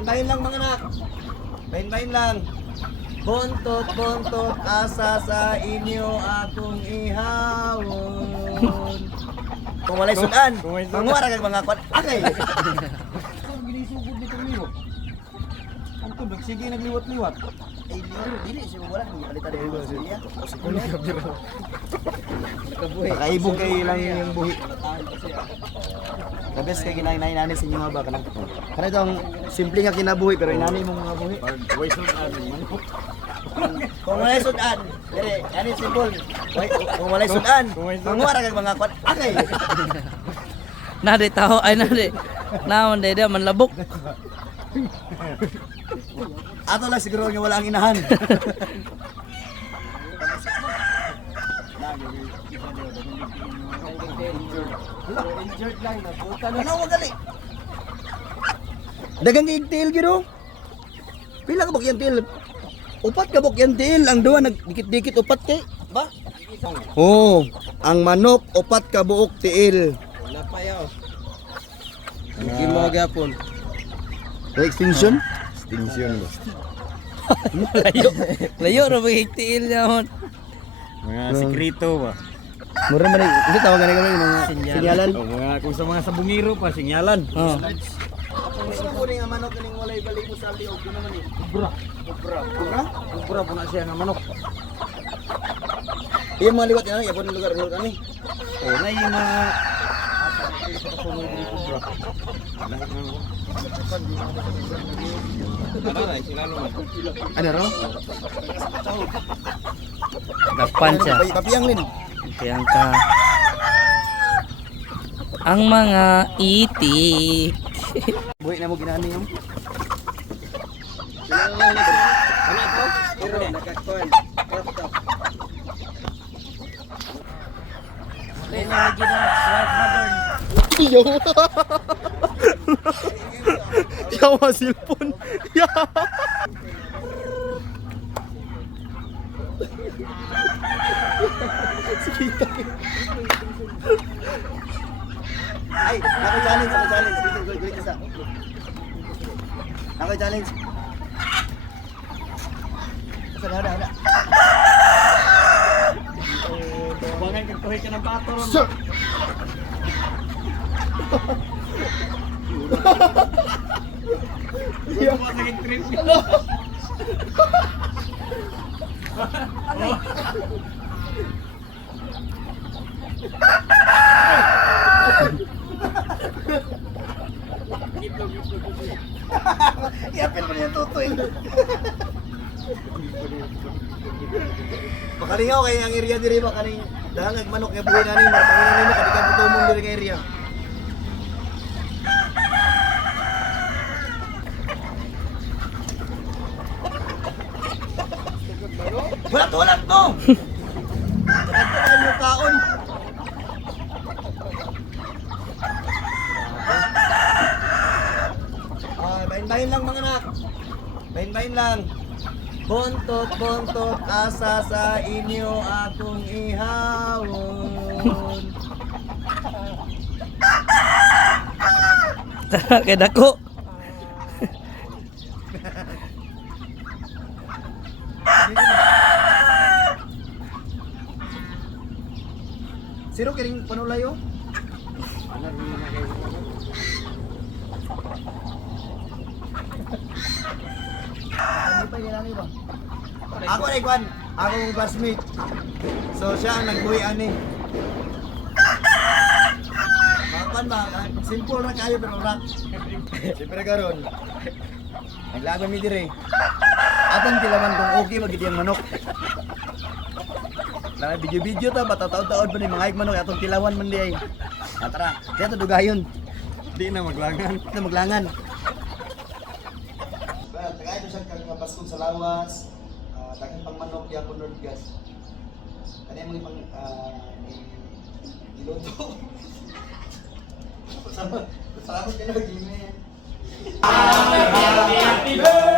Bahin-bahin lang mga anak. Bahin-bahin lang. Buntot asa sa inyo akong ihawon. Kung walay sudan, manguara kag mga kwan. Okay. Ginisugod nito niyo. Anto nagsige nagliwat-liwat. Ay dili siya wala ni balita diri ba siya. Nakaibog kay lang yung buhi. The best kay kinay nani sa inyo nga ba kanang kana itong simple nga kinabuhi pero inani mo mga buhi. Way sudan manok. Kung walay sudan, dire ani simple. Kung walay sudan, manguara kag mga kwan. Okay. Nade taho ay nade. Naon day man labok. Ato lang siguro nga wala ang inahan. Injured lang na puta na. Ano magali? Dagang igtil giro. Pila ka bok yan til? Upat ka bok yan til. Ang duwa nagdikit-dikit upat kay, ba? Oh, ang manok upat ka buok tiil. Wala pa yaw. Hindi mo gapon. Extinction? Extinction ba? Layo ra magigtiil niya. Mga sekreto ba? Mura man ito tawagan na kami mga sinyalan. O mga kung sa mga sabungiro pa sinyalan. Oh. Gusto ko rin ang manok kaning walay balik mo sa liog ko naman eh. Kubra. Kubra po na siya nga manok. Iya mga liwat yan, yapon ng lugar ani. O na yung mga Ano ro? Dapan siya. Kapiyang lin. Kaya ka. Ang mga itik. Buhi na mo ginani yung. ano to? Pero nakakon. Iyo. Yawa silpon. Ya. Ay, ako challenge. Gulit isa. Ako challenge. Ada. Buwangan kang tuloy ka ng pato ron. Sir. Iya mo sa trip. Iapin mo niya tutoy. Makalingaw kay ang area diri ba kaning dangag manok nga buhi nani marpanginan nimo kadi ka putumon diri nga area. Wala to. Kadto mo kaon. Bahin-bahin lang mga anak. Bahin-bahin lang. Buntot asa sa inyo akong ihawon. Kay dako. Siro kiring panulayo? Ano pa yan ba? Ako na ikwan, ako ang classmate. So siya ang nagbuhi ani. Makan ba? Simple na kayo pero rock. Siyempre karon. Naglaban mi dire. Atong tilaman kung okay magiti ang manok. Na video ta bataw-taon pa ni mga manok atong tilawan man di ay. Tara, dito dugayon. Di na maglangan. Na maglangan. Tagay to siya kag paskog sa lawas. Daghang pang manok ya po Lord gas. Kani mo pang iluto. Salamat kayo gini. Happy birthday